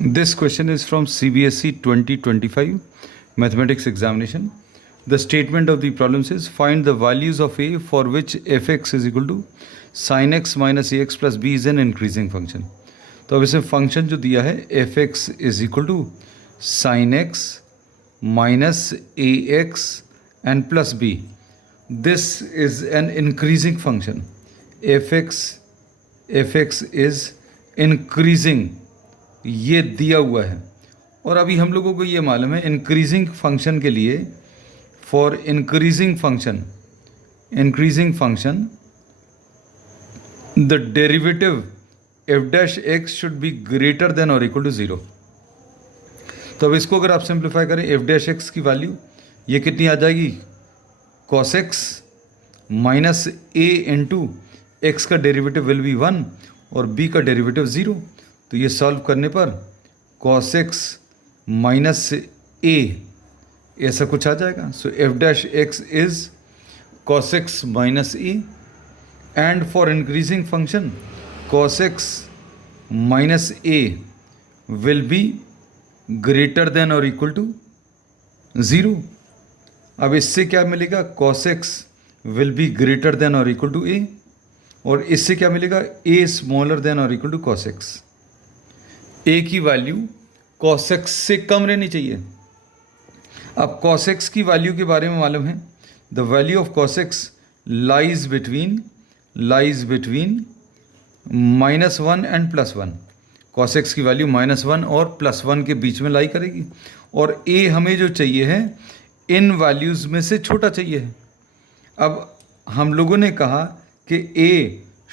This question is from CBSE 2025 mathematics examination. The statement of the problem says find the values of a for which fx is equal to sin x minus ax plus b is an increasing function. तो अब इसमें function जो दिया है fx is equal to sin x minus ax and plus b. This is an increasing function. fx is increasing, ये दिया हुआ है. और अभी हम लोगों को ये मालूम है इंक्रीजिंग फंक्शन के लिए, for increasing function the derivative F dash x should be greater than और इक्वल टू 0. तो अब इसको अगर आप सिंप्लीफाई करें, एफ डैश एक्स की वैल्यू ये कितनी आ जाएगी, कॉस एक्स माइनस ए इंटू एक्स का डेरिवेटिव विल बी 1 और बी का डेरिवेटिव 0. तो ये सॉल्व करने पर cos x माइनस ए ऐसा कुछ आ जाएगा. So F dash X is cos x minus A and for increasing function cos x minus A will be greater than और इक्वल टू 0. अब इससे क्या मिलेगा, cos x will be greater than और इक्वल टू ए, और इससे क्या मिलेगा, a स्मॉलर देन और equal to cos x. a की वैल्यू cos x से कम रहनी चाहिए. अब cos x की वैल्यू के बारे में मालूम है, the value of cos x lies between -1 and +1. cos x की वैल्यू -1 और +1 के बीच में लाई करेगी, और a हमें जो चाहिए है इन वैल्यूज़ में से छोटा चाहिए है. अब हम लोगों ने कहा कि a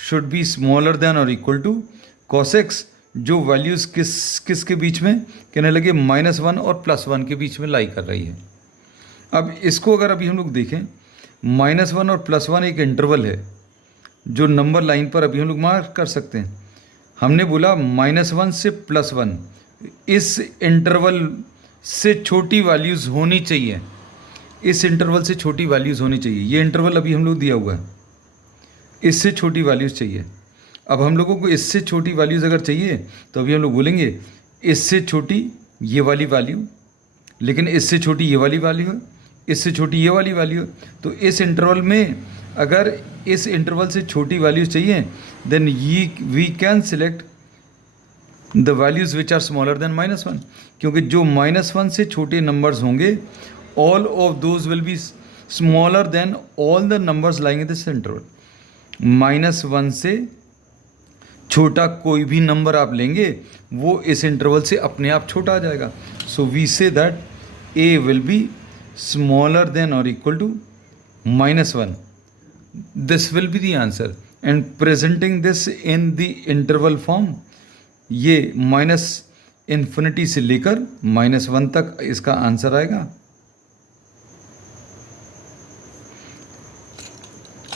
should be smaller than और इक्वल टू cos x, जो वैल्यूज़ किसके बीच में कहने लगे, -1 और +1 के बीच में लाई कर रही है. अब इसको अगर अभी हम लोग देखें, -1 और +1 एक इंटरवल है जो नंबर लाइन पर अभी हम लोग मार्क कर सकते हैं. हमने बोला -1 से +1, इस इंटरवल से छोटी वैल्यूज़ होनी चाहिए, इस इंटरवल से छोटी वैल्यूज़ होनी चाहिए. ये इंटरवल अभी हम लोग दिया हुआ है, इससे छोटी वैल्यूज़ चाहिए. अब हम लोगों को इससे छोटी वैल्यूज़ अगर चाहिए तो अभी हम लोग बोलेंगे इससे छोटी ये वाली वैल्यू, लेकिन इससे छोटी ये वाली वैल्यू है, इससे छोटी ये वाली वैल्यू है. तो इस इंटरवल में अगर इस इंटरवल से छोटी वैल्यूज़ चाहिए, then we can select the values which are smaller than -1, क्योंकि जो -1 से छोटे नंबर्स होंगे, all of those will be smaller than all the numbers lying in this interval. -1 से छोटा कोई भी नंबर आप लेंगे वो इस इंटरवल से अपने आप छोटा आ जाएगा. So we say that a will be smaller than और equal to -1. This will be the answer, and presenting this in the interval form, ये -∞ से लेकर -1 तक इसका आंसर आएगा.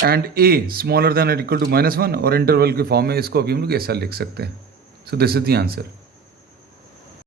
एंड a स्मॉलर देन और इक्वल टू -1, और इंटरवल के फॉर्म में इसको अभी हम लोग ऐसा लिख सकते हैं. So this is the answer.